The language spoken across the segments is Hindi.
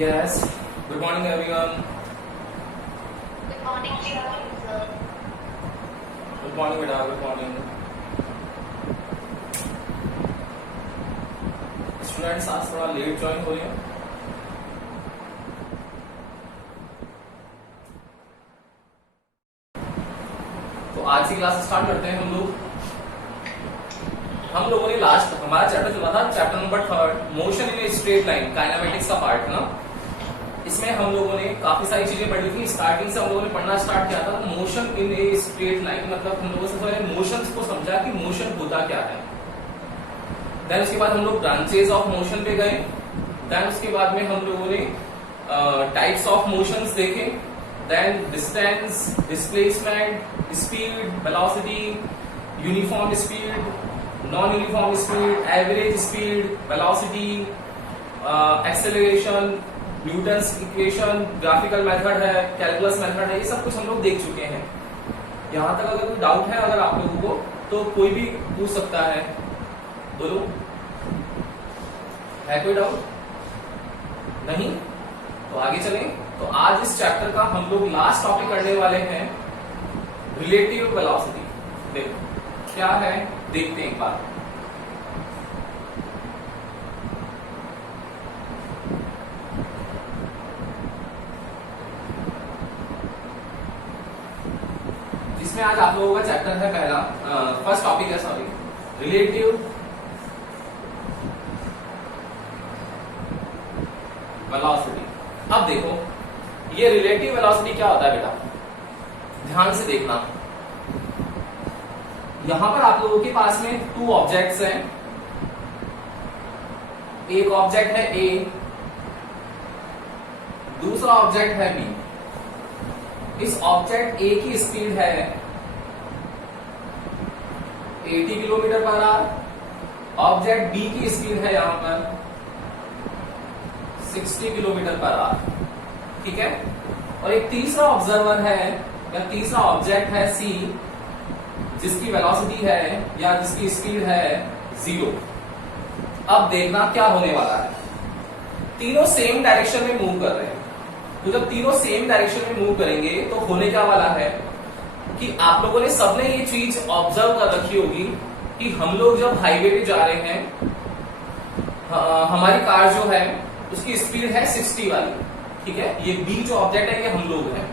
Yes. Good morning, everyone. Good morning, sir. Good morning, beta. Good morning. Students आज थोड़ा लेट ज्वाइन हो रहे हैं. तो आज की क्लास स्टार्ट करते हैं हम लोगों ने लास्ट हमारा चैप्टर चला था, chapter number 3, motion in a straight line, kinematics का पार्ट ना. इसमें हम लोगों ने काफी सारी चीजें पढ़ी थी. स्टार्टिंग से हम लोगों ने पढ़ना स्टार्ट किया था motion in a straight line, मतलब हम लोगों से पहले मोशंस को समझा कि मोशन होता क्या है. देन उसके बाद हम लोग ब्रांचेस ऑफ मोशन पे गए. देन उसके बाद में हम लोगों ने टाइप्स ऑफ मोशंस देखे. Then distance, displacement, speed, velocity, uniform speed, non uniform speed, average speed, velocity, acceleration, Newton's equation, graphical method है, कैलकुलस मेथड है, ये सब कुछ हम लोग देख चुके हैं. यहां तक अगर कोई डाउट है अगर आप लोगों को तो कोई भी पूछ सकता है. बोलो, है कोई डाउट? नहीं? तो आगे चलें. तो आज इस चैप्टर का हम लोग लास्ट टॉपिक करने वाले हैं रिलेटिव वेलोसिटी. देखो क्या है, देखते हैं एक बार. जिसमें आज आप लोगों का चैप्टर है पहला, फर्स्ट टॉपिक है सॉरी, रिलेटिव वेलोसिटी. अब देखो ये रिलेटिव वेलोसिटी क्या होता है बेटा, ध्यान से देखना. यहां पर आप लोगों के पास में 2 ऑब्जेक्ट्स हैं. एक ऑब्जेक्ट है ए, दूसरा ऑब्जेक्ट है बी. इस ऑब्जेक्ट ए की स्पीड है 80 kilometre per hour. Object B की स्पीड है यहां पर 60 किलोमीटर पर आवर. ठीक है. और एक तीसरा ऑब्जर्वर है या तीसरा ऑब्जेक्ट है सी, जिसकी वेलोसिटी है या जिसकी स्पीड है 0. अब देखना क्या होने वाला है. तीनों सेम डायरेक्शन में मूव कर रहे हैं. तो जब तीनों सेम डायरेक्शन में मूव करेंगे तो होने क्या वाला है कि आप लोगों ने सबने ये चीज ऑब्जर्व कर रखी होगी कि हम लोग जब हाईवे पे जा रहे हैं, हमारी कार जो है उसकी स्पीड है 60 वाली. ठीक है. ये बी जो ऑब्जेक्ट है ये हम लोग हैं.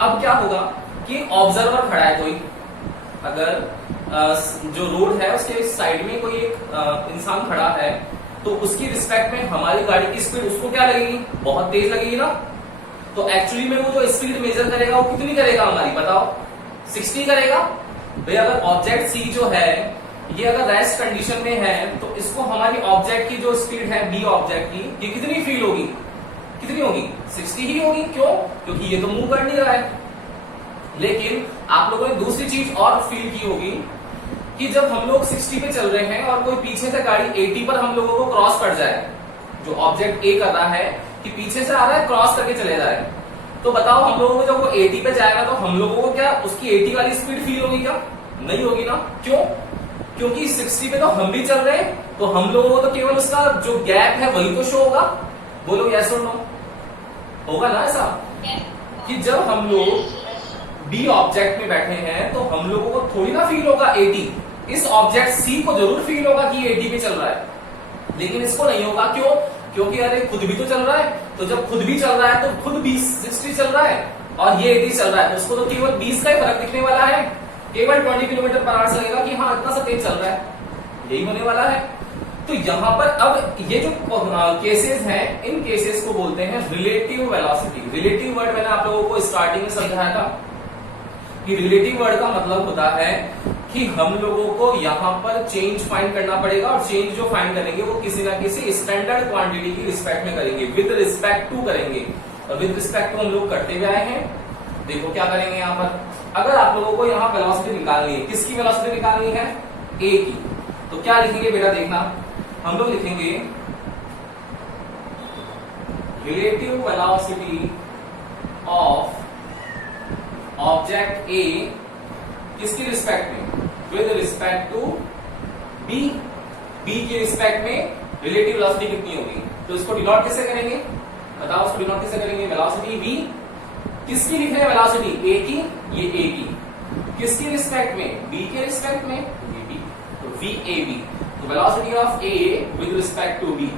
अब क्या होगा कि ऑब्जर्वर खड़ा है कोई, अगर जो रोड है उसके साइड में कोई एक इंसान खड़ा है तो उसकी रिस्पेक्ट में हमारी गाड़ी की स्पीड उसको क्या लगेगी, बहुत तेज लगेगी ना. तो एक्चुअली में वो जो स्पीड मेजर करेगा वो कितनी करेगा हमारी, बताओ, 60 करेगा. भाई अगर ऑब्जेक्ट सी जो है ये अगर रेस्ट कंडीशन में है तो इसको हमारी ऑब्जेक्ट की जो स्पीड है बी ऑब्जेक्ट की, ये कितनी फील होगी, कितनी होगी, 60 ही होगी. क्यों? क्योंकि ये तो मूव कर नहीं रहा है. लेकिन आप लोगों ने दूसरी चीज और फील की होगी कि जब हम लोग 60 पे चल रहे हैं और कोई पीछे से गाड़ी 80 पर हम लोगों को क्रॉस कर जाए, जो ऑब्जेक्ट ए कर रहा है कि पीछे से आ रहा है क्रॉस करके चले जा रहे हैं, तो बताओ हम लोगों को जब वो 80 पे जाएगा तो हम लोगों को क्या उसकी 80 वाली स्पीड फील होगी क्या? नहीं होगी ना. क्यों? क्योंकि 60 पे तो हम भी चल रहे हैं, तो हम लोगों को तो केवल उसका जो गैप है वही तो शो होगा. बोलो यस और नो, होगा ना ऐसा कि जब हम लोग बी ऑब्जेक्ट में बैठे हैं तो हम लोगों को थोड़ी ना फील होगा 80. इस ऑब्जेक्ट सी को जरूर फील होगा कि ये 80 पे चल रहा है, लेकिन इसको नहीं होगा. क्यों? क्योंकि अरे खुद भी तो चल रहा है. तो जब खुद भी चल रहा है तो खुद 60 चल रहा है और ये 80 चल रहा है, उसको तो केवल 20 का ही फर्क दिखने वाला है. केवल 20 किलोमीटर पर आवर लगेगा कि हाँ इतना सा तेज चल रहा है. यही होने वाला है. तो यहां पर अब ये जो केसेस हैं, इन केसेस को बोलते हैं रिलेटिव वेलोसिटी. रिलेटिव वर्ड मैंने आप लोगों को स्टार्टिंग में समझाया था कि रिलेटिव वर्ड का मतलब होता है कि हम लोगों को यहां पर चेंज फाइंड करना पड़ेगा, और चेंज जो फाइंड करेंगे वो किसी ना किसी स्टैंडर्ड क्वांटिटी की रिस्पेक्ट में करेंगे, विद रिस्पेक्ट टू करेंगे. और विद रिस्पेक्ट टू हम लोग करते हुए आए हैं. देखो क्या करेंगे यहां पर, अगर आप लोगों को यहां वेलोसिटी निकालनी है, किसकी वेलोसिटी निकालनी है, ए की, तो क्या लिखेंगे बेटा, देखना हम लोग लिखेंगे relative velocity of object A किसकी रिस्पेक्ट में, with respect to B. B की रिस्पेक्ट में रिलेटिव वेलोसिटी कितनी होगी, तो इसको डिनोट कैसे करेंगे, बताओ उसको डिनोट कैसे करेंगे? वेलोसिटी v किसकी लिख रहे हैं वेलोसिटी? a की, ये a की, किसके रिस्पेक्ट में? b के रिस्पेक्ट में, vb, तो vab। तो velocity of a with respect to b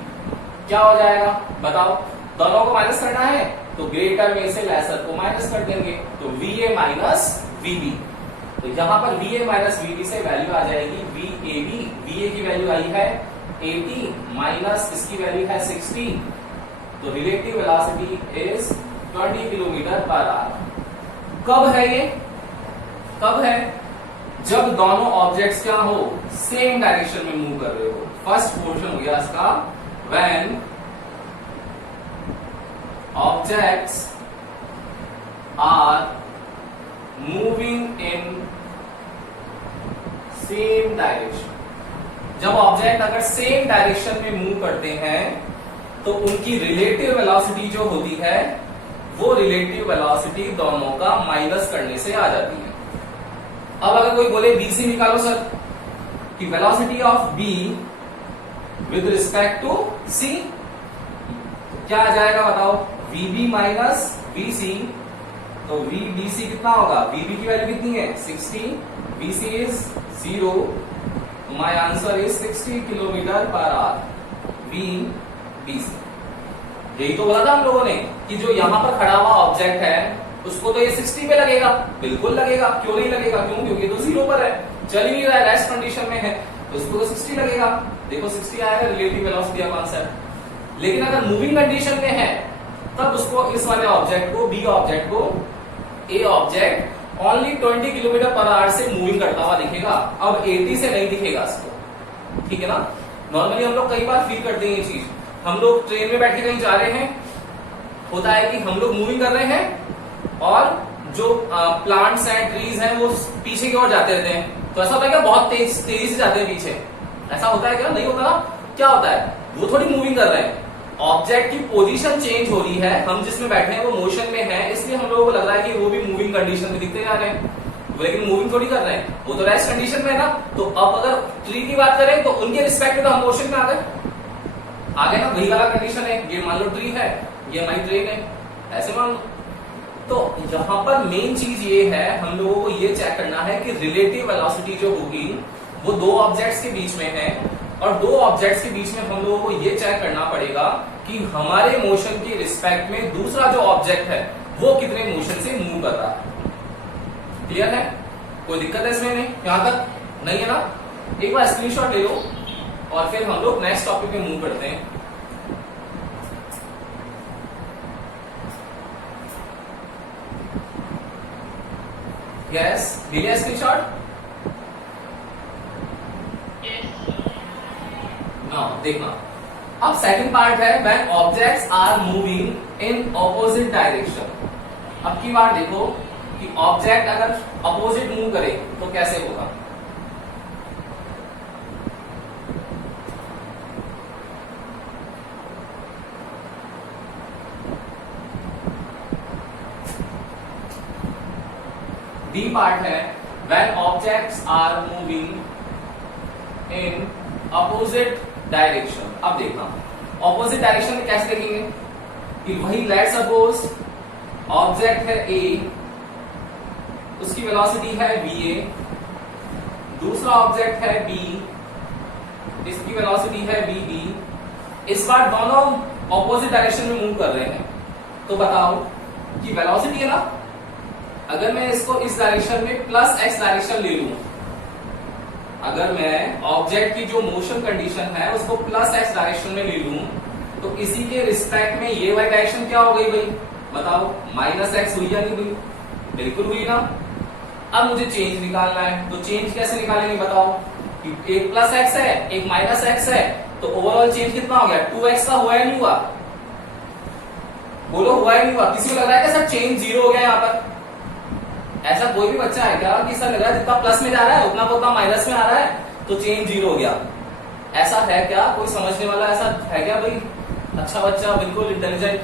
क्या हो जाएगा बताओ? दोनों को माइनस करना है तो ग्रेटर में से लेसर को माइनस कर देंगे, तो va माइनस vb। तो यहां पर va माइनस vb से वैल्यू आ जाएगी vab। va की वैल्यू आई है 80 माइनस इसकी वैल्यू है 60, तो relative velocity is 20 kilometre per our. कब है ये? कब है? जब दोनों ऑब्जेक्ट्स क्या हो? सेम डायरेक्शन में मूव कर रहे हो। फर्स्ट पोर्शन हो गया इसका, when objects are moving in same direction. जब ऑब्जेक्ट अगर सेम डायरेक्शन में मूव करते हैं तो उनकी रिलेटिव वेलोसिटी जो होती है वो रिलेटिव वेलोसिटी दोनों का माइनस करने से आ जाती है। अब अगर कोई बोले बी से निकालो सर कि velocity of B with respect to C, क्या आ जाएगा बताओ? vb माइनस vc, तो vbc कितना होगा? vb की वैल्यू कितनी है? 60, vc is 0, my answer is 60 kilometre per our. vbc यही तो बोला था हम लोगों ने कि जो यहां पर खड़ा हुआ ऑब्जेक्ट है उसको तो ये 60 पे लगेगा, बिल्कुल लगेगा। क्यों नहीं लगेगा? क्यों? क्योंकि तो 0 पर है, चल ही नहीं रहा है, रेस्ट कंडीशन में है, तो उसको तो 60 लगेगा। देखो 60 आएगा, रिलेटिव वेलोसिटी ऑफ आंसर। लेकिन अगर मूविंग कंडीशन में है तब उसको, इस वाले ऑब्जेक्ट को, बी ऑब्जेक्ट को, ए object only 20 kilometre per our से मूविंग करता हुआ दिखेगा, अब 80 से नहीं दिखेगा इसको। ठीक है ना? नॉर्मली हम लोग कई बार फील करते हैं ये चीज। हम लोग ट्रेन में बैठ के कहीं जा रहे हैं, होता है कि हम लोग मूविंग कर रहे हैं और जो प्लांट्स हैं, ट्रीज हैं, वो पीछे की ओर जाते रहते हैं। तो ऐसा होता है क्या? बहुत तेजी से जाते हैं पीछे। ऐसा होता है क्या? नहीं होता ना? क्या होता है? वो थोड़ी मूविंग कर रहे हैं, ऑब्जेक्ट की पोजीशन चेंज हो रही है, हम जिसमें बैठे हैं वो मोशन में है, इसलिए हम लोगों को लग रहा है कि वो भी मूविंग कंडीशन में दिखते जा रहे हैं, लेकिन मूविंग थोड़ी कर रहे हैं, वो तो रेस्ट कंडीशन में है ना। तो अब अगर ट्री की बात करें तो उनके रिस्पेक्ट में तो हम मोशन में आ गए ना, वही वाला कंडीशन है। ये मान लो ट्री है, ये हमारी ट्रेन है, ऐसे मान लो। तो यहां पर मेन चीज ये है, हम लोगों को ये चेक करना है कि रिलेटिव वेलोसिटी जो होगी वो दो ऑब्जेक्ट्स के बीच में है, और दो ऑब्जेक्ट्स के बीच में हम लोगों को ये चेक करना पड़ेगा कि हमारे मोशन के रिस्पेक्ट में दूसरा जो ऑब्जेक्ट है वो कितने मोशन से मूव कर रहा है। क्लियर है? कोई दिक्कत है इसमें? नहीं, यहां तक नहीं है ना? एक बार स्क्रीनशॉट ले लो और फिर हम लोग नेक्स्ट टॉपिक में मूव करते हैं। यस, लिया स्क्रीनशॉट? ना देखना। अब सेकंड पार्ट है when objects are moving in opposite direction. अब की बार देखो कि ऑब्जेक्ट अगर अपोजिट मूव करे तो कैसे होगा। डी पार्ट है when objects are moving in opposite direction. अब देखना ऑपोजिट डायरेक्शन में कैसे देखेंगे कि वही लेट सपोज ऑब्जेक्ट है ए, उसकी वेलोसिटी है va, दूसरा ऑब्जेक्ट है b, इसकी वेलोसिटी है vb। इस बार दोनों ऑपोजिट डायरेक्शन में मूव कर रहे हैं, तो बताओ कि वेलोसिटी है ना, अगर मैं इसको इस डायरेक्शन में प्लस x डायरेक्शन ले लूं, अगर मैं ऑब्जेक्ट की जो मोशन कंडीशन है उसको प्लस x डायरेक्शन में ले लूं, तो इसी के रिस्पेक्ट में ये वाली डायरेक्शन क्या हो गई भाई? बताओ, माइनस x हुई या नहीं हुई? बिल्कुल हुई ना। अब मुझे चेंज निकालना है, तो चेंज कैसे निकालेंगे बताओ? कि एक प्लस x है, एक माइनस x है, तो ओवरऑल चेंज कितना हो गया? 2x का हुआ या नहीं हुआ? बोलो, हुआ या नहीं हुआ? किसी को लग रहा है क्या सर चेंज 0 हो गया यहाँ पर? ऐसा कोई भी बच्चा है क्या कि सर लग रहा है जितना प्लस में जा रहा है उतना को उतना माइनस में आ रहा है तो चेंज 0 हो गया? ऐसा है क्या? कोई समझने वाला ऐसा है क्या भाई? अच्छा बच्चा, बिल्कुल इंटेलिजेंट।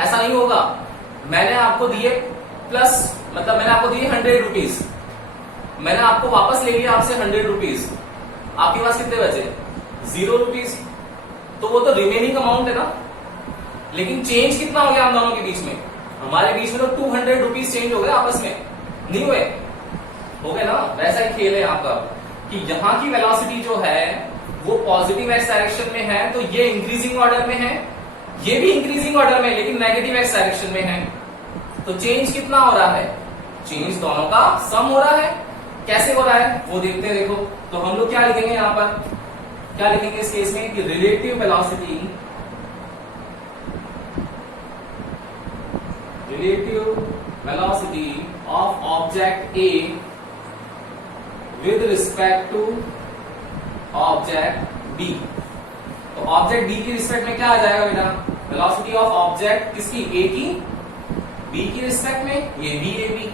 ऐसा नहीं होगा। मैंने आपको दिए प्लस, मतलब मैंने आपको दिए 100 रुपीज, मैंने आपको वापस ले लिया आपसे 100 रुपीज, आपके पास कितने बचे? 0 रुपीज। तो वो तो रिमेनिंग अमाउंट है ना। लेकिन चेंज कितना हो गया हम दोनों के बीच में? हमारे बीच में तो 200 रुपीज चेंज हो गए आपस में, नहीं हुए? हो गए ना? वैसा ही खेल है यहाँ पर कि यहाँ की वेलोसिटी जो है वो पॉजिटिव एक्स डायरेक्शन में है, तो ये इंक्रीजिंग ऑर्डर में है, ये भी इंक्रीजिंग ऑर्डर में लेकिन नेगेटिव एक्स डायरेक्शन में है। तो चेंज कितना हो रहा है? चेंज दोनों का सम हो रहा है। कैसे हो रहा है वो देखते हैं। देखो, तो हम लोग क्या लिखेंगे यहाँ पर, क्या लिखेंगे इस केस में कि relative velocity of object A with respect to object B. तो ऑब्जेक्ट बी की रिस्पेक्ट में क्या आ जाएगा बेटा? वेलोसिटी ऑफ ऑब्जेक्ट किसकी? ए की, बी की रिस्पेक्ट में, ये वी ए बी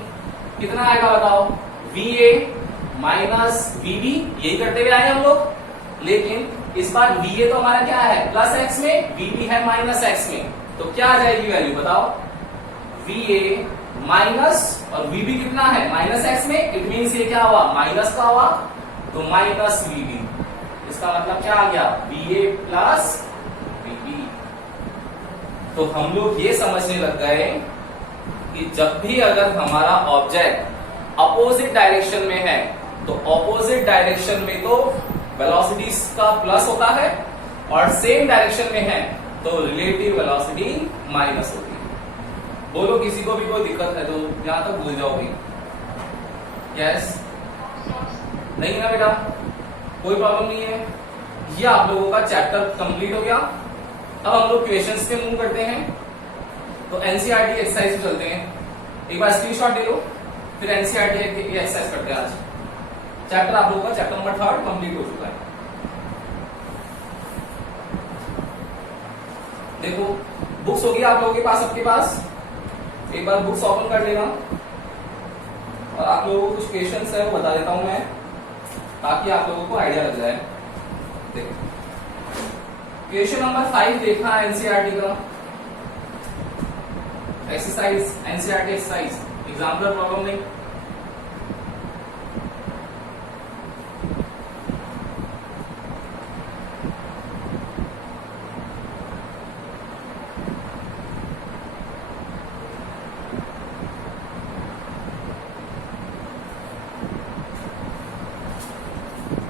कितना आएगा बताओ? V A minus V B, यही करते हुए आए हम लोग, लेकिन इस बार वी ए तो हमारा क्या है? प्लस एक्स में, वी बी है माइनस एक्स में, तो क्या आ जाएगी वैल्यू बताओ? वी ए माइनस, और वी बी कितना है? माइनस एक्स में, इट मीन्स ये क्या हुआ? माइनस का हुआ, तो माइनस वी बी। इसका मतलब क्या आ गया? V A plus V B. तो हम लोग ये समझने लग गए कि जब भी अगर हमारा ऑब्जेक्ट अपोजिट डायरेक्शन में है तो अपोजिट डायरेक्शन में तो वेलोसिटी का प्लस होता है, और सेम डायरेक्शन में है तो रिलेटिव वेलोसिटी माइनस होती है। बोलो किसी को भी कोई दिक्कत है तो यहां तक भूल जाओगे? यस? नहीं है ना बेटा? कोई प्रॉब्लम नहीं है। ये आप लोगों का चैप्टर कंप्लीट हो गया। अब हम लोग क्वेश्चंस पे मूव करते हैं। तो एनसीईआरटी एक्सरसाइज पे चलते हैं। एक बार स्क्रीनशॉट ले लो, फिर एनसीईआरटी एक्सरसाइज करते हैं। आज चैप्टर आप लोगों का चैप्टर नंबर 3 कंप्लीट हो चुका है। देखो, बुक्स होगी आप लोगों के पास, सबके पास। एक बार बुक्स ओपन कर लेना और आप लोगों को कुछ क्वेश्चंस है वो बता देता हूं मैं, ताकि आप लोगों को आइडिया लग जाए। देखो, क्वेश्चन नंबर 5 देखना है एनसीईआरटी का exercise, NCERT exercise, exemplar problem नहीं।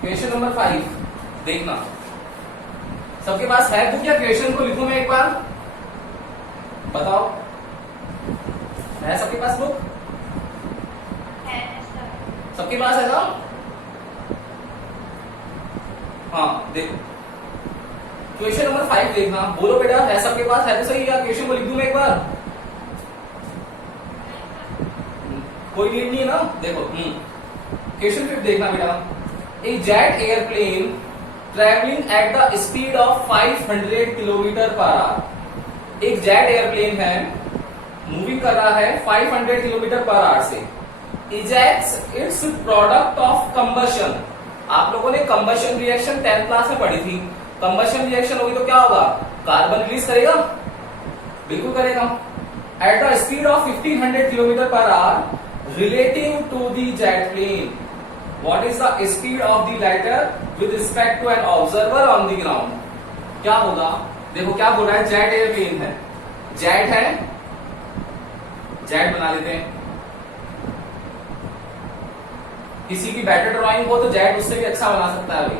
क्वेश्चन नंबर 5 देखना, सबके पास है तो क्या? क्वेश्चन को लिखूं मैं एक बार, बताओ, है सबके पास बुक? सबके पास है ना? हाँ, देखो क्वेश्चन नंबर 5 देखना। बोलो बेटा, है सबके पास? है तो सही, या क्वेश्चन को लिख दूं मैं एक बार? कोई नीड नहीं है ना? देखो, क्वेश्चन 5 देखना बेटा। A jet airplane traveling at the speed of 500 kilometre per our. एक जेट एयरप्लेन है, मूविंग कर रहा है 500 किलोमीटर पर आवर से। Ejects its product of combustion। आप लोगों ने कंबशन रिएक्शन 10th क्लास में पढ़ी थी। कंबशन रिएक्शन होगी तो क्या होगा? कार्बन रिलीज करेगा, बिल्कुल करेगा। At the speed of 1500 kilometre per hour relative to the jet plane, what is the speed of the latter with respect to an observer on the ground? क्या होगा? देखो क्या बोल रहा है, जेट एयरप्लेन है, जेट है, जेट बना लेते हैं। किसी की बेटर ड्राइंग हो तो जेट उससे भी अच्छा बना सकता है अभी।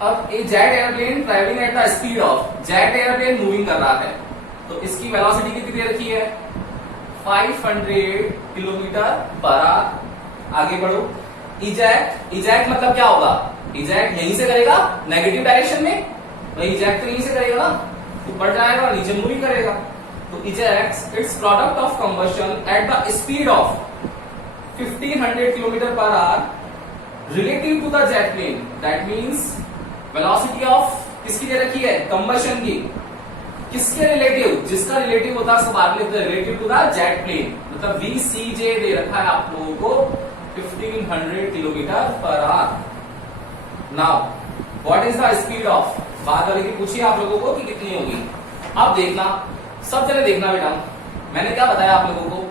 अब एक jet airplane travelling eight the speed of, jet airplane moving कर रहा है तो इसकी वेलोसिटी कितनी दे रखी है? 500 किलोमीटर पर आवर। आगे बढ़ो। इजैक्ट, इजैक्ट मतलब क्या होगा? इजैक्ट यहीं से करेगा नेगेटिव डायरेक्शन में, भाई इजैक्ट तो यहीं से करेगा ना, ऊपर जाएगा और नीचे मूविंग करेगा। तो ejects its product of combustion at the speed of 1500 kilometre per hour relative to the jet plane. That means velocity of किसकी दे रखी है? कंबशन की। किसके रिलेटिव? जिसका रिलेटिव होता है उसको बाद में relative to the jet plane, मतलब VCJ दे रखा है आप लोगों को 1500 kilometre per hour. Now what is the speed of, बात वाले की पूछिए आप लोगों को कि कितनी होगी। अब देखना, सब जने देखना बेटा, मैंने क्या बताया आप लोगों को?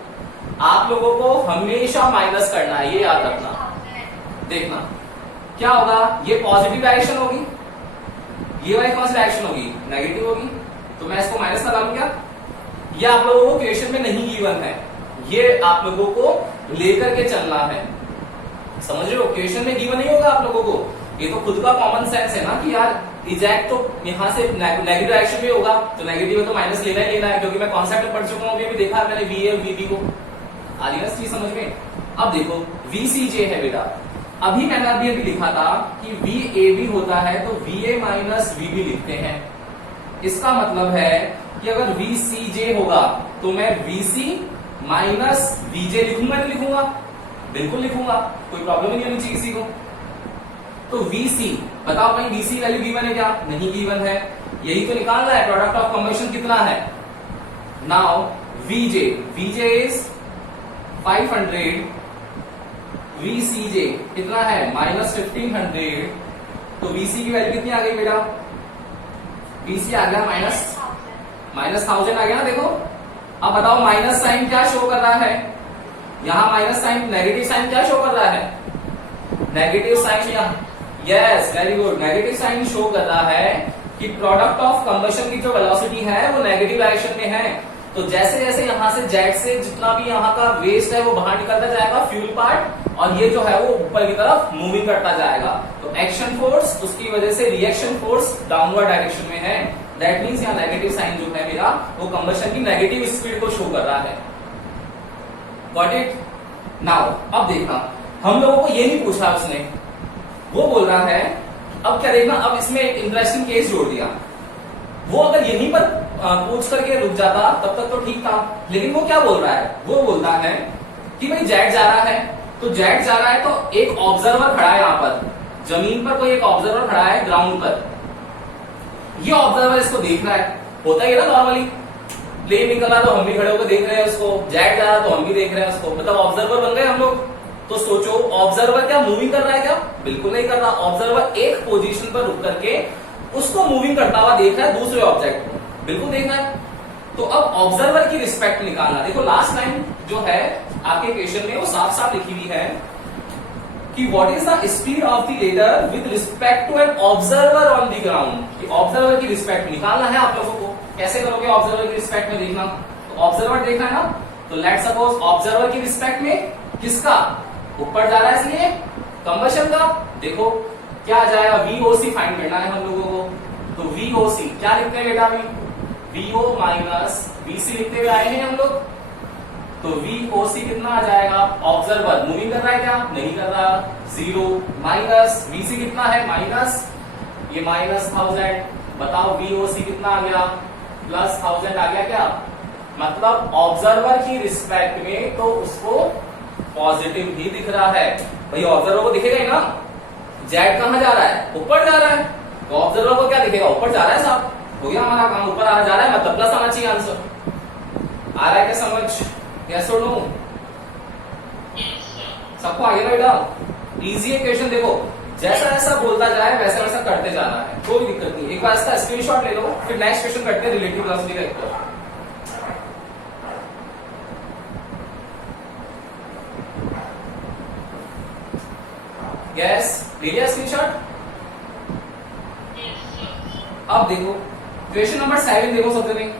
आप लोगों को हमेशा माइनस करना है, ये याद रखना। देखना क्या होगा, ये पॉजिटिव डायरेक्शन होगी, ये वाली कौन सी डायरेक्शन होगी, नेगेटिव होगी, तो मैं इसको माइनस लगा लूं क्या? ये आप लोगों को क्वेश्चन में नहीं गिवन है, ये आप लोगों को लेकर के चलना है, समझ रहे हो? क्वेश्चन में गिवन नहीं होगा आप लोगों को, ये तो खुद का कॉमन सेंस है ना कि यार इजैक्ट तो यहाँ से नेगेटिव डायरेक्शन में होगा, तो नेगेटिव है तो माइनस लेना ही लेना है, क्योंकि मैं कॉन्सेप्ट में पढ़ चुका हूँ, अभी देखा है मैंने वीए और वीबी को, आ रही ना चीज समझ में? अब देखो वीसीजे है बेटा, अभी मैंने अभी लिखा था कि वीएबी होता है तो वीए माइनस वीबी लिखते हैं, इसका मतलब है कि अगर वीसीजे होगा तो मैं वीसी माइनस वीजे लिखूंगा, नहीं लिखूंगा? बिल्कुल लिखूंगा, कोई प्रॉब्लम ही नहीं होनी चाहिए किसी को। तो वीसी बताओ कहीं वीसी वैल्यू गिवन है क्या? नहीं गिवन है, यही तो निकालना है, प्रोडक्ट ऑफ कॉम्बिनेशन कितना है। नाउ वीजे, वीजे इज 500, वीसीजे कितना है माइनस 1500, तो वीसी की वैल्यू कितनी आ गई बेटा? वीसी आ गया माइनस 1000 आ गया ना, देखो। अब बताओ माइनस साइन क्या शो कर रहा है, यहां माइनस साइन, नेगेटिव साइन क्या शो कर रहा है? नेगेटिव साइन, यहाँ yes very good, negative sign show कर रहा है कि प्रोडक्ट ऑफ कंबशन की जो वेलोसिटी है वो नेगेटिव डायरेक्शन में है। तो जैसे जैसे यहां से जेट से जितना भी यहाँ का वेस्ट है वो बाहर निकलता जाएगा, फ्यूल पार्ट, और ये जो है वो ऊपर की तरफ मूविंग करता जाएगा। तो एक्शन फोर्स, उसकी वजह से रिएक्शन फोर्स डाउनवर्ड डायरेक्शन में है, दैट मीन्स यहाँ नेगेटिव साइन जो है मेरा वो कंबशन की नेगेटिव स्पीड को शो कर रहा है। Got it? नाउ अब देखना, हम लोगों को ये नहीं पूछा उसने, वो बोल रहा है, अब क्या देखना, अब इसमें एक इंटरेस्टिंग केस जोड़ दिया। वो अगर यहीं पर पूछ करके रुक जाता तब तक तो ठीक था, लेकिन वो क्या बोल रहा है? वो बोलता है कि भाई जेट जा रहा है, तो जेट जा रहा है तो एक ऑब्जर्वर खड़ा है यहाँ पर, जमीन पर कोई एक ऑब्जर्वर खड़ा है ग्राउंड पर, ये ऑब्जर्वर इसको देख रहा है, होता ही है ना नॉर्मली, प्लेन निकल रहा तो हम भी खड़े होकर देख रहे हैं उसको, जेट जा रहा तो हम भी देख रहे हैं उसको, मतलब ऑब्जर्वर बन गए हम लोग। तो सोचो ऑब्जर्वर क्या मूविंग कर रहा है क्या? बिल्कुल नहीं कर रहा, ऑब्जर्वर एक पोजीशन पर रुक करके उसको मूविंग करता हुआ देख रहा है, दूसरे ऑब्जेक्ट को बिल्कुल देख रहा है। तो अब ऑब्जर्वर की रिस्पेक्ट निकालना, देखो लास्ट लाइन जो है आपके क्वेश्चन में वो साफ साफ लिखी हुई है कि what is the speed of the ladder with respect to an observer on the ground. Observer की रिस्पेक्ट निकालना है आप लोगों को, कैसे करोगे ऑब्जर्वर की रिस्पेक्ट में? देखना, तो ऑब्जर्वर देखना है ना, तो लेट सपोज ऑब्जर्वर की रिस्पेक्ट में किसका? ऊपर जा रहा है इसलिए कंबशन का, देखो क्या आ जाएगा, वीओसी फाइंड करना है हम लोगों को। तो वीओसी क्या लिखते हैं बेटा? अभी वीओ माइनस वीसी लिखते हुए आए हैं हम लोग, तो वीओसी कितना आ जाएगा? ऑब्जर्वर मूविंग कर रहा है क्या? नहीं कर रहा, 0 माइनस वीसी कितना है? माइनस, ये माइनस 1000, बताओ वीओसी कितना आ गया? प्लस 1000 आ गया क्या? मतलब ऑब्जर्वर की रिस्पेक्ट में तो उसको पॉजिटिव ही दिख रहा है, भाई ऑब्जर्वर को दिखेगा ही ना, जेट कहां जा रहा है? ऊपर जा रहा है, तो ऑब्जर्वर को क्या दिखेगा? ऊपर जा रहा है साहब, हो गया हमारा काम, ऊपर जा रहा है, मतलब प्लस आना चाहिए आंसर। आ रहा है क्या समझ? यस और नो? सबको आ गया ना बेटा? इजी है क्वेश्चन, देखो जैसा जैसा बोलता जाए वैसा वैसा करते जाना है, कोई दिक्कत नहीं। एक बार इसका स्क्रीनशॉट ले लो, फिर नेक्स्ट क्वेश्चन करते हैं रिलेटिव वेलोसिटी का एक। यस, ले लिया स्क्रीनशॉट? अब देखो क्वेश्चन नंबर 7 देखो सबसे नहीं,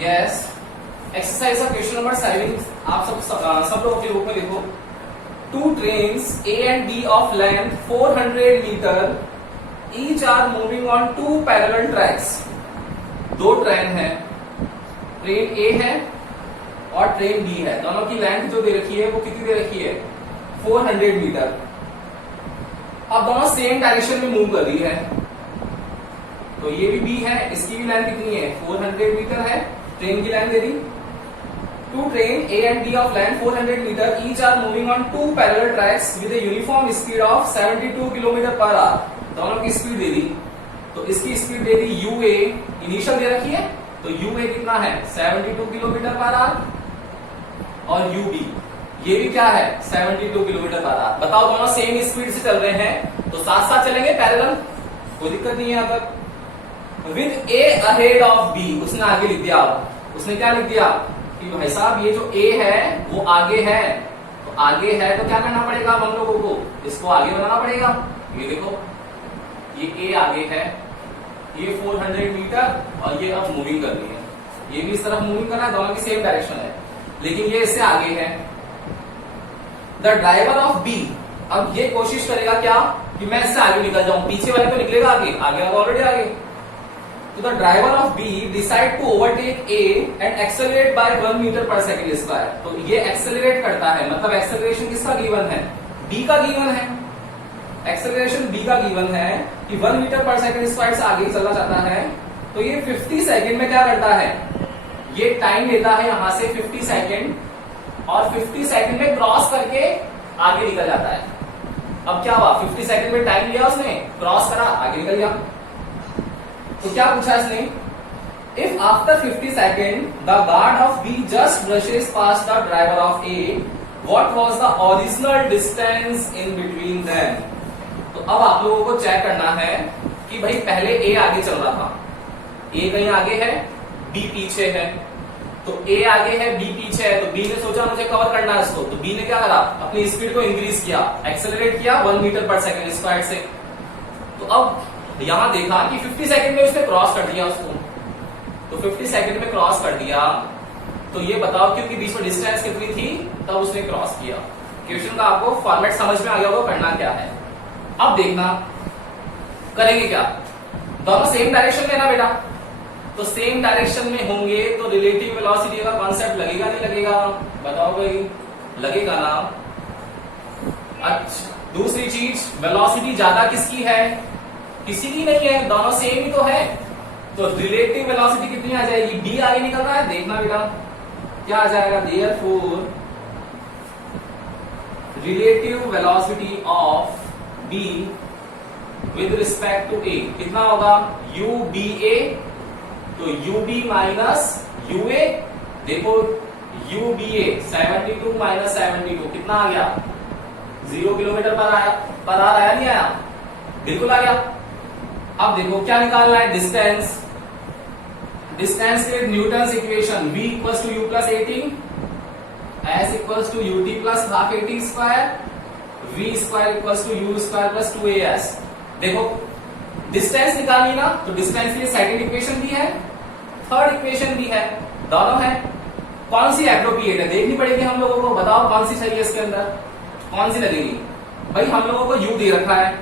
यस एक्सरसाइज का क्वेश्चन नंबर 7 आप सब लोग अपने बुक में देखो। 2 trains A and B of length 400 metre each are moving on 2 parallel tracks। 2 train है, ट्रेन A है और ट्रेन B है, दोनों की लेंथ जो दे रखी है वो कितनी दे रखी है? 400 मीटर। अब दोनों सेम डायरेक्शन में मूव कर रही है, तो ये भी B है, इसकी भी लेंथ कितनी है? 400 मीटर है, ट्रेन की length they the. 2 train A and B of length 400 meter each are moving on 2 parallel tracks with a uniform speed of 72 km per hour। दोनों की स्पीड दे दी, तो इसकी स्पीड दे दी UA, इनिशियल दे रखी है, तो UA कितना है? 72 km per hour। और यूबी ये भी क्या है 72 किलोमीटर पर आवर। बताओ दोनों सेम स्पीड से चल रहे हैं तो साथ साथ चलेंगे पैरेलल, कोई दिक्कत नहीं है यहां पर। With A ahead of B, उसने आगे लिख दिया। उसने क्या लिख दिया कि भाई साहब ये जो ए है वो आगे है, तो आगे है तो क्या करना पड़ेगा हम लोगों को, इसको आगे बनाना पड़ेगा। ये देखो ये ए आगे है, ये 400 मीटर और ये अब मूविंग कर रही है, ये भी इस तरफ मूविंग कर रहा है, दोनों की सेम डायरेक्शन है, लेकिन ये इससे आगे है। द ड्राइवर ऑफ बी अब ये कोशिश करेगा क्या कि मैं इससे आगे निकल जाऊं, पीछे वाले तो निकलेगा आगे, आगे ऑलरेडी आगे। तो the driver of B decide to overtake A and accelerate by 1 metre per second square. तो ये एक्सेलरेट करता है, मतलब एक्सेलरेशन किसका गिवन है, बी का गिवन है। एक्सेलरेशन बी का गिवन है कि 1 मीटर पर सेकेंड स्क्वायर से आगे चला जाता है। तो ये 50 सेकेंड में क्या करता है, ये टाइम लेता है यहां से 50 सेकेंड और 50 सेकेंड में क्रॉस करके आगे निकल जाता है। अब क्या हुआ, 50 सेकेंड में टाइम लिया उसने, क्रॉस करा, आगे निकल गया। तो क्या पूछा इसने, if after 50 second the guard of be just brushes pass the driver of A, what was the original distance in between them. तो अब आप लोगों को चेक करना है कि भाई पहले ए आगे चल रहा था, ए कहीं आगे है, बी पीछे है। तो ए आगे है, बी पीछे है, तो बी ने सोचा मुझे कवर करना है इसको, तो बी ने क्या करा, अपनी स्पीड को इंक्रीज किया, एक्सेलरेट किया 1 मीटर पर सेकेंड स्क्वायर से। तो अब यहां देखा कि 50 सेकेंड में उसने क्रॉस कर दिया उसको, तो 50 सेकेंड में क्रॉस कर दिया। तो ये बताओ क्योंकि बीच में डिस्टेंस कितनी थी तब उसने क्रॉस किया। क्वेश्चन का आपको फॉर्मेट समझ में आ गया होगा, करना क्या है। अब देखना करेंगे क्या, दोनों सेम डायरेक्शन में है ना बेटा, तो सेम डायरेक्शन में होंगे तो रिलेटिव वेलोसिटी का कॉन्सेप्ट लगेगा नहीं लगेगा, बताओ भाई, लगेगा ना। अच्छा दूसरी चीज, वेलोसिटी ज्यादा किसकी है, किसी की नहीं है, दोनों सेम ही तो है, तो रिलेटिव वेलोसिटी कितनी आ जाएगी, बी आगे निकल रहा है, देखना बेटा क्या आ जाएगा, therefore relative velocity of B with respect to A कितना होगा, यू बी ए, तो U B minus U A. देखो यू बी ए 72 माइनस 72 कितना आ गया, 0 किलोमीटर पर आया नहीं आया, बिल्कुल आ गया। अब देखो क्या निकालना है, डिस्टेंस। डिस्टेंस के Newton's equation v equals to u plus 18, s equals to ut plus half 80 square, v square equals to u square plus 2as। देखो डिस्टेंस निकालनी ना, तो डिस्टेंस के लिए सेकंड इक्वेशन भी है, थर्ड इक्वेशन भी है, दोनों है। कौन सी एप्रोप्रिएट है देखनी पड़ेगी हम लोगों को, बताओ कौन सी चाहिए इसके अंदर, कौन सी लगेगी। भाई हम लोगों को u दे रखा है,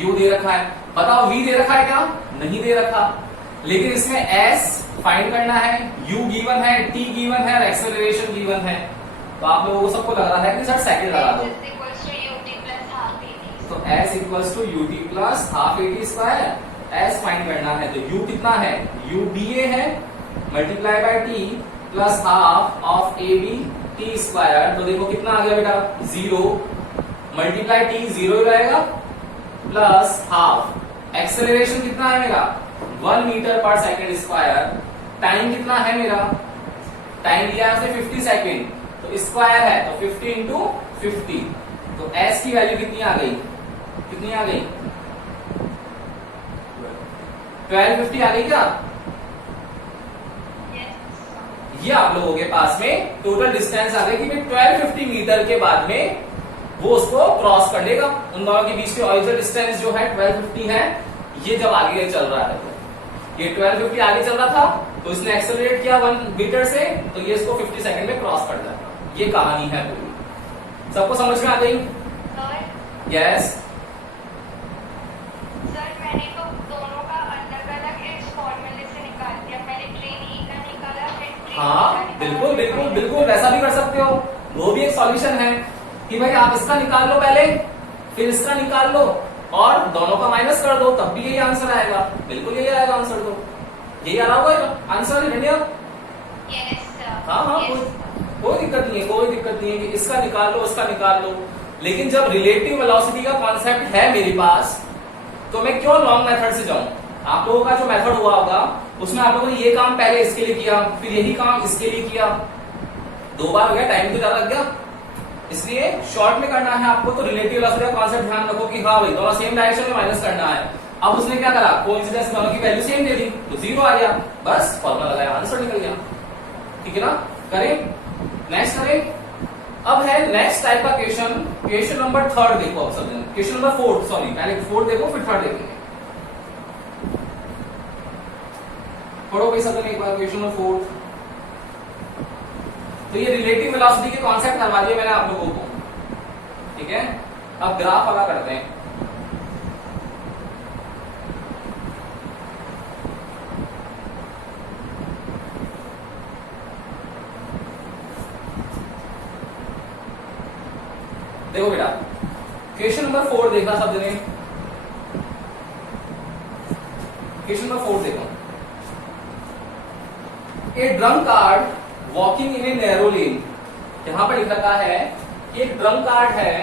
u दे रखा है, बताओ v दे रखा है क्या, नहीं दे रखा, लेकिन इसमें s फाइंड करना है, u गिवन है, t गिवन है और एक्सेलरेशन गिवन है। तो आप लोगों को सबको लग रहा है कि सर सेकंड लगा दो, तो s equals to ut plus half 80 square, s find करना है, तो u कितना है, u ba है multiply by t plus half of ab t square. तो देखो कितना आ गया बेटा, 0 मल्टीप्लाई t 0 ही रहेगा प्लस हाफ। एक्सेलरेशन कितना है मेरा, 1 metre per second square. Time कितना है मेरा, टाइम दिया है उसने 50 सेकेंड, तो स्क्वायर है तो 50 इंटू 50, तो s की वैल्यू कितनी आ गई, कितनी आ गई, 1250 आ गई क्या। ये आप लोगों के पास में टोटल डिस्टेंस आ गई कि 1250 मीटर के बाद में वो उसको क्रॉस कर लेगा। उन दोनों के बीच में ओरिजिनल डिस्टेंस जो है 1250 है, ये जब आगे चल रहा है, ये 1250 आगे चल रहा था तो इसने एक्सेलरेट किया 1 मीटर से, तो ये इसको 50 सेकंड में क्रॉस कर जाएगा। ये कहानी है पूरी, सबको समझ में आ गई। यस सर मैंने तो दोनों का अलग अलग इस फॉर्मूले से निकाल दिया, पहले ट्रेन ई का निकाला फिर ट्रेन हाँ बिल्कुल बिल्कुल बिल्कुल वैसा भी कर सकते हो, वो भी एक सॉल्यूशन है कि भाई आप इसका निकाल लो पहले, फिर इसका निकाल लो और दोनों का माइनस कर दो, तब भी यही आंसर आएगा, बिल्कुल यही आएगा आंसर, तो यही आ रहा होगा आंसर इंडिया। हाँ हाँ कोई दिक्कत नहीं है, कोई दिक्कत नहीं है कि इसका निकाल लो उसका निकाल लो, लेकिन जब रिलेटिव वेलोसिटी का कॉन्सेप्ट है मेरे पास तो मैं क्यों लॉन्ग मेथड से जाऊं। आप लोगों का जो मेथड हुआ होगा उसमें आप लोगों ने ये काम पहले इसके लिए किया, फिर यही काम इसके लिए किया, 2 बार हो गया, टाइम तो ज्यादा लग गया, इसलिए शॉर्ट में करना है आपको तो रिलेटिव वेलोसिटी का कॉन्सेप्ट ध्यान रखो कि हाँ भाई दोनों सेम डायरेक्शन में माइनस करना है। अब उसने क्या करा, कोइंसिडेंस दोनों की वैल्यू सेम दे दी तो 0 आ गया, बस फॉर्मूला लगाया, आंसर निकल गया। ठीक है ना, करें नेक्स्ट करें। अब है नेक्स्ट टाइप का क्वेश्चन, क्वेश्चन नंबर 3 देखो, अब सब क्वेश्चन नंबर 4, सॉरी पहले 4 देखो फिर 3 देखेंगे। पढ़ो भाई सब एक बार क्वेश्चन नंबर 4। तो ये रिलेटिव वेलोसिटी के कॉन्सेप्ट करवा दिए मैंने आप लोगों को, ठीक है। अब ग्राफ वाला करते हैं। देखो बेटा क्वेश्चन नंबर 4 देखना सब जने, क्वेश्चन नंबर 4 देखो। A drunkard walking in a narrow lane, यहां पर लिख रखा है एक ड्रंक कार्ड है,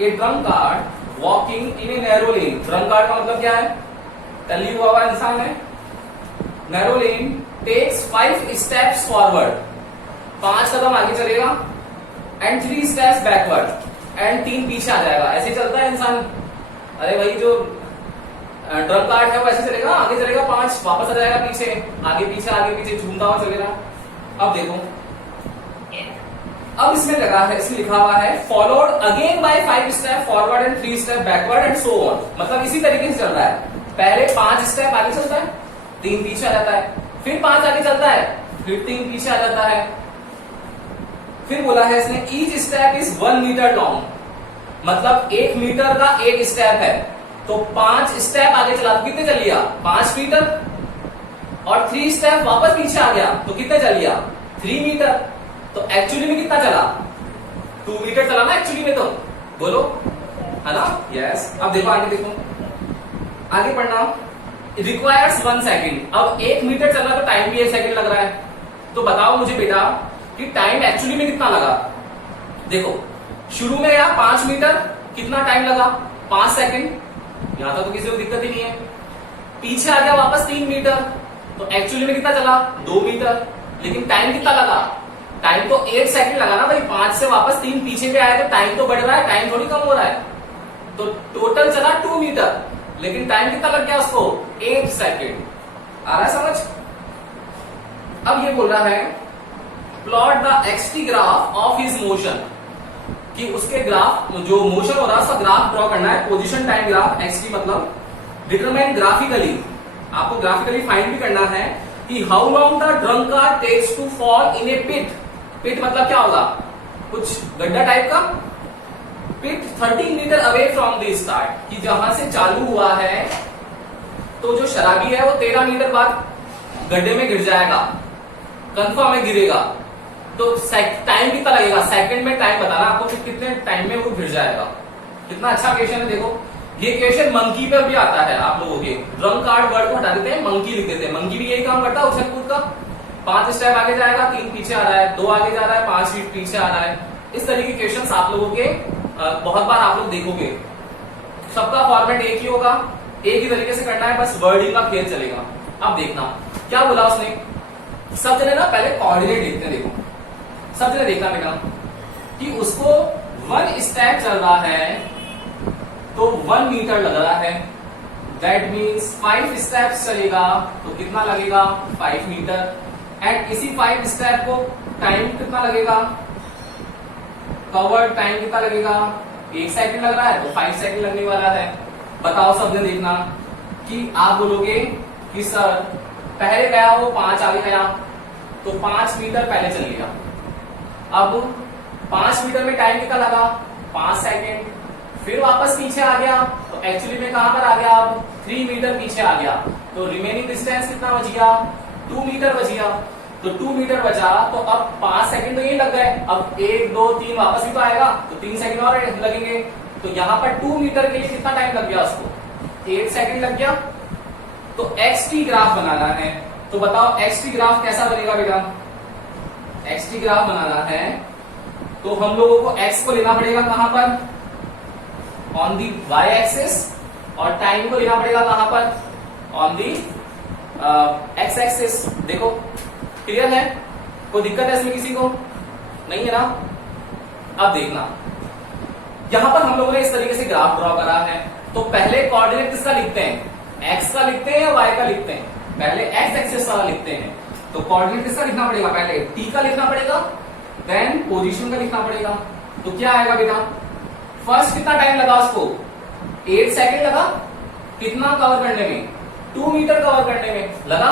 a drunkard walking in a narrow lane. Drunkard का मतलब क्या है, टल्ली हुआ इंसान है। Narrow lane takes 5 steps forward, 5 कदम आगे चलेगा, एंड 3 स्टेप्स बैकवर्ड, एंड 3 पीछे आ जाएगा। ऐसे चलता है इंसान, अरे भाई जो ड्रंक कार्ड है वो ऐसे चलेगा, आगे चलेगा 5, वापस आ जाएगा पीछे, आगे पीछे झूमता हुआ चलेगा। अब देखो, अब इसमें लगा है, इसमें लिखा हुआ है followed again by 5 step forward and 3 step backward and so on. मतलब इसी तरीके से चल रहा है, पहले 5 स्टेप आगे चलता है, 3 पीछे आ जाता है, फिर 5 आगे चलता है, फिर 3 पीछे आ जाता है। फिर बोला है इसने each step is 1 metre long, मतलब 1 मीटर का एक स्टेप है, तो 5 स्टेप आगे चला तो कितने चल लिया, 5 मीटर, और 3 स्टेप वापस पीछे आ गया तो कितने चल लिया, 3 मीटर। तो एक्चुअली में कितना चला, 2 मीटर चला ना एक्चुअली में, तो बोलो है ना, यस। अब देखो आगे, देखो आगे पढ़ना, रिक्वायर्स 1 सेकेंड। अब 1 मीटर चल रहा तो टाइम भी 1 सेकेंड लग रहा है, तो बताओ मुझे बेटा कि टाइम एक्चुअली में कितना लगा। देखो शुरू में गया 5 मीटर, कितना टाइम लगा, 5 सेकेंड, यहां तक तो किसी को दिक्कत ही नहीं है। पीछे आ गया वापस 3 मीटर, तो एक्चुअली में कितना चला, 2 मीटर, लेकिन टाइम कितना लगा, टाइम तो 1 सेकंड लगा ना भाई, 5 से वापस 3 पीछे पे आए तो टाइम तो बढ़ रहा है, टाइम थोड़ी कम हो रहा है। तो टोटल चला 2 मीटर, लेकिन टाइम कितना लग गया उसको, 1 सेकंड। आ रहा है समझ। अब ये बोल रहा है plot the XT graph of his motion, कि उसके ग्राफ जो मोशन हो रहा है उसका ग्राफ ड्रॉ करना है, पोजीशन टाइम ग्राफ, एक्सटी मतलब डिटरमाइन ग्राफिकली, आपको ग्राफिकली फाइंड भी करना है कि how long the drunkard takes to fall in a pit. Pit मतलब क्या होगा, कुछ गड्ढा टाइप का। Pit 13 metre away from the start, कि जहां से चालू हुआ है तो जो शराबी है वो 13 मीटर बाद गड्ढे में गिर जाएगा, कंफर्म है गिरेगा। तो टाइम कितना लगेगा, सेकंड में टाइम बताना आपको कि कितने टाइम में वो गिर जाएगा। कितना अच्छा क्वेश्चन है। देखो ये क्वेश्चन मंकी पर भी आता है, आप लोगों के ड्रंक कार्ड वर्ड को हटा देते हैं, मंकी लिख देते हैं। मंकी भी यही काम करता है उछल कूद का, 5 स्टेप आगे जाएगा, 3 पीछे आ रहा है, 2 आगे जा रहा है, 5 फीट पीछे आ रहा है। इस तरीके के क्वेश्चन आप लोगों के बहुत बार आप लोग देखोगे। सबका फॉर्मेट एक ही होगा, एक ही तरीके से करना है, बस वर्डिंग का खेल चलेगा। अब देखना क्या बोला उसने, सब जने ना पहले कोऑर्डिनेट लिखते हैं। देखो सब जने देखना बेटा कि उसको 1 स्टेप चल रहा है तो 1 मीटर लग रहा है, दैट मीन्स 5 स्टेप्स चलेगा तो कितना लगेगा, 5 मीटर। एंड इसी 5 स्टेप को टाइम कितना लगेगा, कवर्ड टाइम कितना लगेगा, 1 सेकंड लग रहा है तो 5 सेकंड लगने वाला है। बताओ सबने देखना कि आप बोलोगे कि सर पहले गया वो 5 आगे गया तो 5 मीटर पहले चल गया। अब 5 मीटर में टाइम कितना लगा, 5 सेकंड। फिर वापस पीछे आ गया तो एक्चुअली में कहां पर आ गया, अब 3 मीटर पीछे आ गया। तो रिमेनिंग डिस्टेंस कितना बच गया, 2 मीटर बच गया। तो 2 मीटर बचा तो अब 5 सेकंड तो ये लग गए, अब 1 2 3 वापस भी तो आएगा तो 3 सेकंड और लगेंगे। तो यहाँ पर 2 मीटर के लिए कितना टाइम लग गया उसको, 8 सेकंड लग गया। तो XT ग्राफ बनाना है, तो बताओ XT ग्राफ कैसा बनेगा बेटा। XT ग्राफ बनाना है तो हम लोगों को X को लेना पड़ेगा कहां पर, ऑन दी Y एक्सिस, और टाइम को लेना पड़ेगा कहां पर, ऑन दी X एक्सिस। देखो क्लियर है, कोई दिक्कत है इसमें किसी को, नहीं है ना। अब देखना, यहां पर हम लोगों ने इस तरीके से ग्राफ ड्रॉ करा है। तो पहले कोऑर्डिनेट किसका लिखते हैं, एक्स का लिखते हैं या वाई का लिखते हैं? पहले एक्स एक्सिस वाला लिखते हैं। तो कोऑर्डिनेट किसका लिखना पड़ेगा, पहले टी का लिखना पड़ेगा, देन पोजीशन का लिखना पड़ेगा। तो क्या आएगा बेटा, फर्स्ट कितना टाइम लगा उसको, 8 सेकेंड लगा, कितना कवर करने में, 2 मीटर कवर करने में लगा।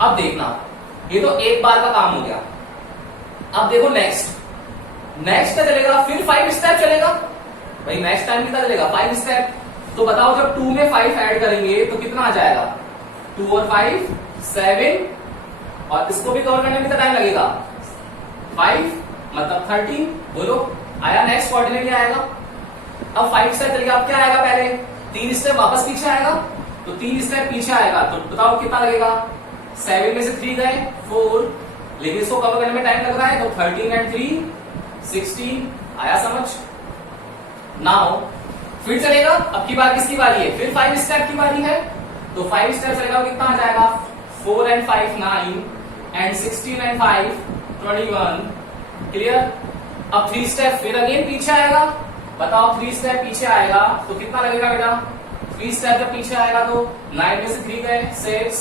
अब देखना, ये तो एक बार का काम हो गया। अब देखो नेक्स्ट का चलेगा, फिर 5 स्टेप चलेगा भाई। नेक्स्ट टाइम कितना चलेगा, 5 स्टेप। तो बताओ जब 2 में 5 ऐड करेंगे तो कितना आ जाएगा, 2 और 5 7, और इसको भी कवर करने में कितना टाइम लगेगा, 5 मतलब 13। बोलो आया, नेक्स्ट कोऑर्डिनेट क्या आएगा। अब 5 स्टेप चलेगा, अब क्या आएगा, पहले 3 स्टेप वापस पीछे आएगा, तो 3 स्टेप पीछे आएगा। तो बताओ कितना लगेगा, 7 में से 3 गए 4, लेकिन इसको कवर करने में टाइम लग रहा है। तो 13 एंड 3 16। आया समझ। नाउ फिर चलेगा, अब की बार किसकी बारी है, फिर 5 स्टेप की बारी है। तो 5 स्टेप चलेगा, कितना आ जाएगा, 4 एंड 5 9 एंड 16 एंड 5 21। क्लियर। अब 3 स्टेप फिर अगेन पीछे आएगा। बताओ 3 स्टेप पीछे आएगा तो कितना लगेगा बेटा, 3 स्टेप जब पीछे आएगा तो 9 में से 3 गए 6,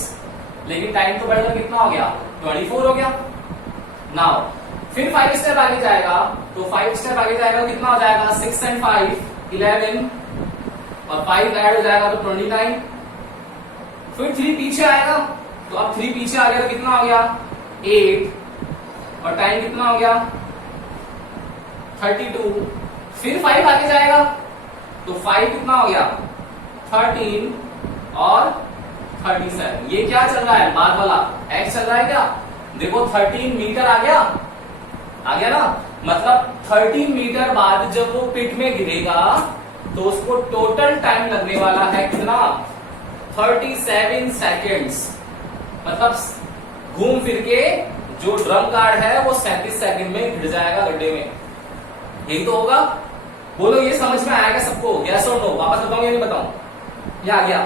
लेकिन टाइम तो बढ़कर कितना हो गया, 24 हो गया। नाउ फिर 5 स्टेप आगे जाएगा, तो 5 स्टेप आगे जाएगा तो कितना हो जाएगा, 6 एंड 5 11, और 5 ऐड हो जाएगा तो 29। फिर 3 पीछे आएगा, तो अब 3 पीछे आ गया तो कितना हो गया, 8, और टाइम कितना हो गया, 32। फिर 5 आगे जाएगा तो 5 कितना हो गया, 13 और 37। ये क्या चल रहा है, बाद वाला एक्स चल रहा है क्या। देखो 13 मीटर आ गया ना। मतलब 13 मीटर बाद जब वो पिट में गिरेगा तो उसको टोटल टाइम लगने वाला है कितना, 37 सेकेंड्स। मतलब घूम फिर के जो ड्रम कार्ड है वो 37 सेकंड में गिर जाएगा गड्ढे में। यही तो होगा। बोलो ये समझ में आएगा सबको, यस और नो। वापस बताऊं या नहीं बताऊं, या आ गया,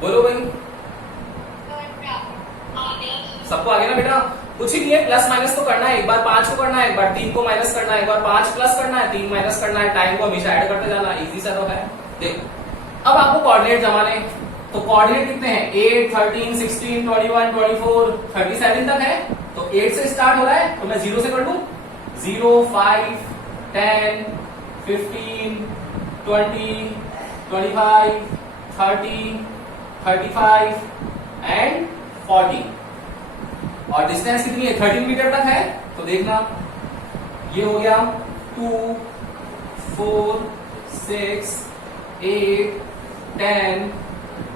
बोलो भाई। सबको आ गया ना बेटा। कुछ ही नहीं है, प्लस माइनस तो करना है। एक बार 5 को करना है, एक बार 3 को माइनस करना है, एक बार 5 प्लस करना है, 3 माइनस करना है। टाइम को हमेशा ऐड करते जाना, इजी सा तो है। देखो अब आपको कोऑर्डिनेट जमाने, तो कोऑर्डिनेट कितने हैं, 8 13 16 21 24 37 तक है। तो 8 से स्टार्ट हो रहा है, तो मैं 0 से कर लूं, 0 5 10 15 20 25 30 35 एंड 40। और डिस्टेंस कितनी है, 13 मीटर तक है। तो देखना ये हो गया 2 4 6 8 10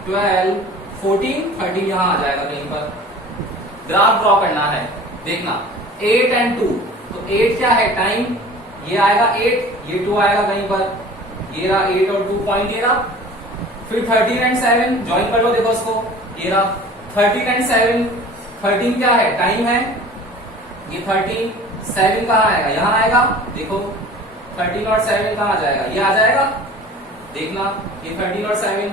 12 14 13, यहां आ जाएगा कहीं पर। ग्राफ ड्रॉ करना है। देखना 8 एंड 2, तो 8 क्या है, टाइम, ये आएगा 8, ये 2 आएगा कहीं पर, ये रहा 8 और 2 पॉइंट, ये रहा। फिर 13 एंड 7 ज्वाइन कर लो, देखो इसको, ये रहा 13 एंड 7। 13 क्या है, टाइम है, ये 13, 7 कहां आएगा, यहां आएगा। देखो 13 और 7 कहां आ जाएगा, ये आ जाएगा। देखना ये 13 और 7।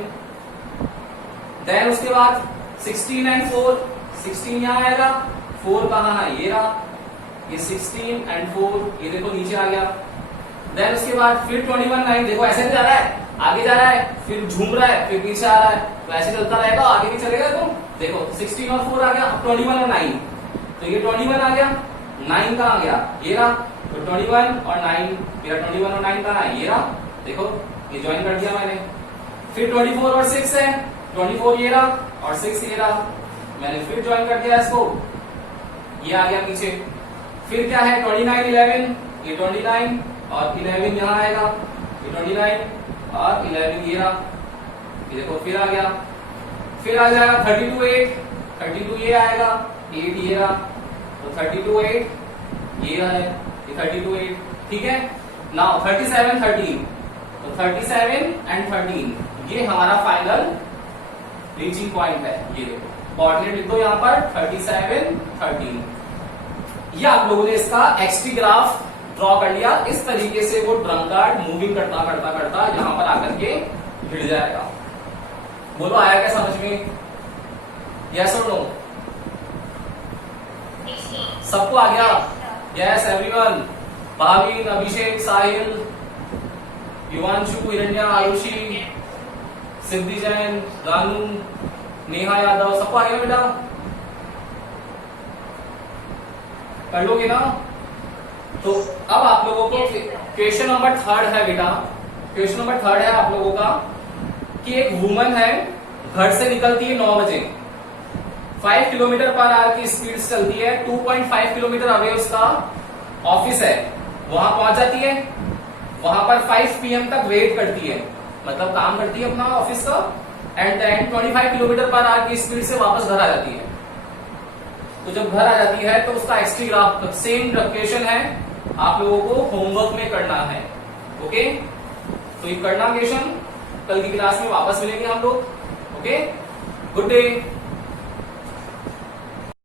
देन उसके बाद 16 एंड 4, 16 यहां आएगा, 4 कहां है, ये रहा, ये 16 एंड 4, ये देखो नीचे आ गया। देन उसके बाद फिर 21 9, देखो ऐसे नहीं जा रहा है, आगे जा रहा है, फिर झूम रहा है, फिर पीछे आ रहा है, तो ऐसे चलता रहेगा, आगे भी चलेगा। तो देखो 16 और 4 आ गया, अब 21 और 9, तो ये 21 आ गया, 9 कहां आ गया, ये रहा। तो 21 और 9, मेरा 21 और 9 कहां है, ये रहा। देखो ये ज्वाइन कर दिया मैंने। फिर 24 और 6 है, 24 ये रहा और 6 ये रहा, मैंने फिर ज्वाइन कर दिया इसको, ये आ गया पीछे। फिर क्या है 29 11, ये 29 और 11 यहां आएगा, ये 29 और 11 ये रहा, ये देखो फिर आ गया। फिर आ जाएगा 32 8, 32 ये आएगा, 8 ये रहा, तो 32 8 ये है, ये 32 8, ठीक है। नाउ 37 13, तो 37 एंड 13 ये हमारा फाइनल रीचिंग पॉइंट है। ये देखो कोऑर्डिनेट लिख दो यहाँ पर 37 13। ये आप लोगों ने इसका एक्सटी ग्राफ ड्रॉ कर लिया। इस तरीके से वो ड्रम कार्ड मूविंग करता करता करता यहां पर आकर के गिर जाएगा। बोलो आया क्या समझ में, यस और नो। सबको आ गया? Yes everyone. भाविन, अभिषेक, साहिल, युवांशु, हिरण्या, आरुषि, सिद्धि जैन, रानू, नेहा यादव, सबको आ गया बेटा? कर लोगे ना? तो अब आप लोगों को क्वेश्चन नंबर 3 है बेटा। क्वेश्चन नंबर 3 है आप लोगों का कि एक वुमन है, घर से निकलती है 9 बजे, 5 किलोमीटर पर आवर की स्पीड से चलती है, 2.5 किलोमीटर अवे उसका ऑफिस है, वहां पहुंच जाती है, वहां पर 5 PM तक वेट करती है, मतलब काम करती है अपना ऑफिस का, and then 25 kilometre per hour की स्पीड से वापस घर आ जाती है। तो जब घर आ जाती है तो उसका एक्सटी ग्राफ सेम क्वेश्चन है, आप लोगों को होमवर्क में करना है। ओके, तो ये करना क्वेश्चन, कल की क्लास में वापस मिलेंगे हम लोग। Okay, good day.